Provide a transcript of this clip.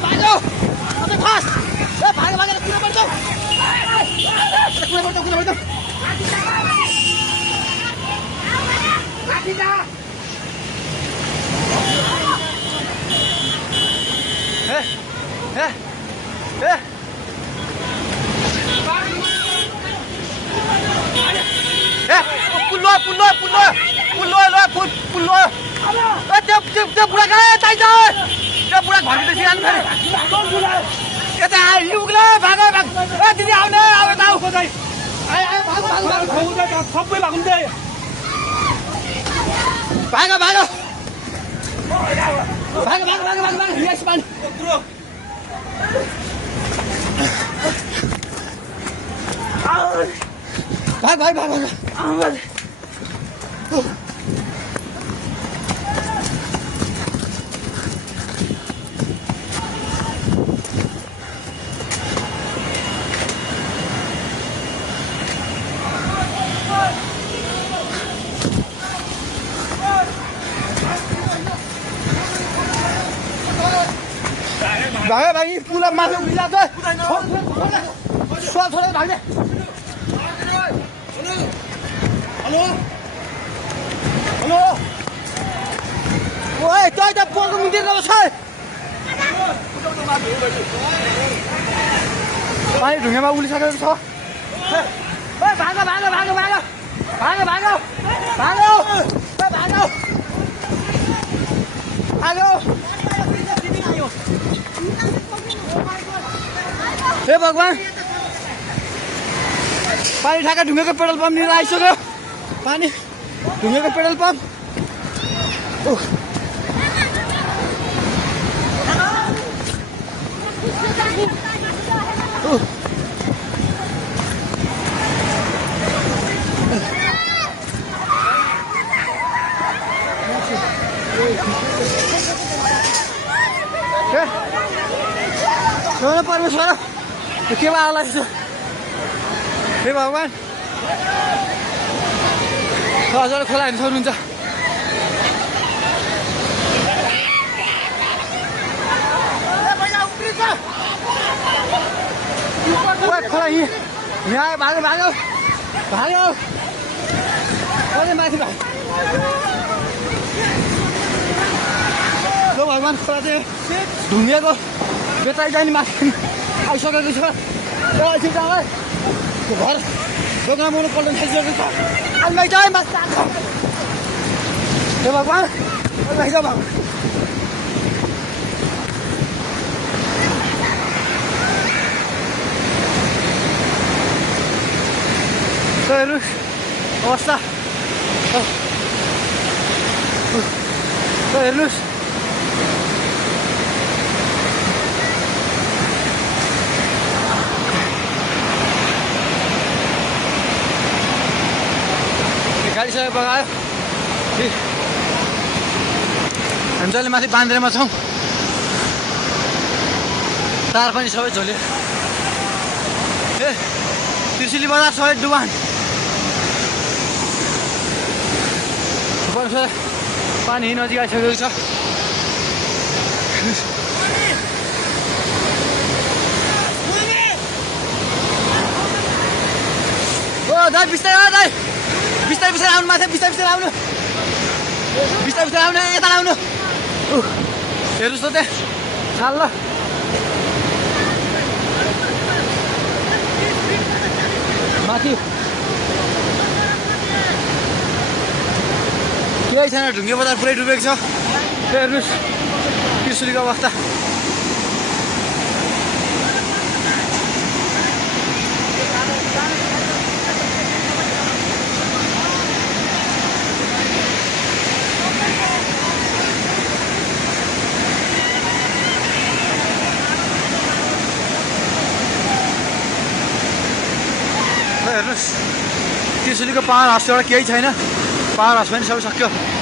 भागो अबे फास ए भागो भागेर कुन पर्छौ कुन पर्छौ लाठी जा पुल्लो त्यो बुढा कहाँ चाहिन्छ त्यो बुढा घरभित्र सिरानु फेरि यता आइलुग्ला भाग ए दिदी आउने आऊ सबै भागुन्दै भाग यस पानी भाग भाइ पुला माथि उभिला छ छोडे भाग्ने हेलो ओए तै त पोको मुन्तिर गएको छ पानी ढुङ्गामा उलिसकेको छ ओए भागो हे भगवान पानी ठाका ढुङ्गाको पेट्रोल पम्प लिएर आइसक्यो पानी ढुङ्गाको पेट्रोल पम्प परमेश्वर के आला हे भगवान हजुर खोला हेर्नु सक्नुहुन्छ खोला यहाँ भाग्यो माथि भगवान खोला चाहिँ ढुङ्गेको बेताइ जाने माथि आइसकेको छ एकछिन घर दोकानमा पल्टन थालिसकेको छ अलमाइ जाए माथि हे भगवान अलमाइ जा भगवान हेर्नुहोस् अवस्था हेर्नुहोस् गाडी सबै बगायो हामी जहिले माथि बान्द्रेमा छौँ तार पनि सबै झोल्यो ए त्रिशुली बजार सबै डुबान पानी नजिक आइसकेको छ ओ दाइ बिस्तारै आउनु माथि बिस्तारै आउनु यता आउनु हेर्नुहोस् त त्यहाँ छाल ल माथि केही छैन ढुङ्गे बजार पुरै डुबेको छ हेर्नुहोस् त्रिशुलीको अवस्था हेर्नुहोस् त्रिशुलीको पावर हाउस एउटा केही छैन पावर हाउस पनि सबै सक्यो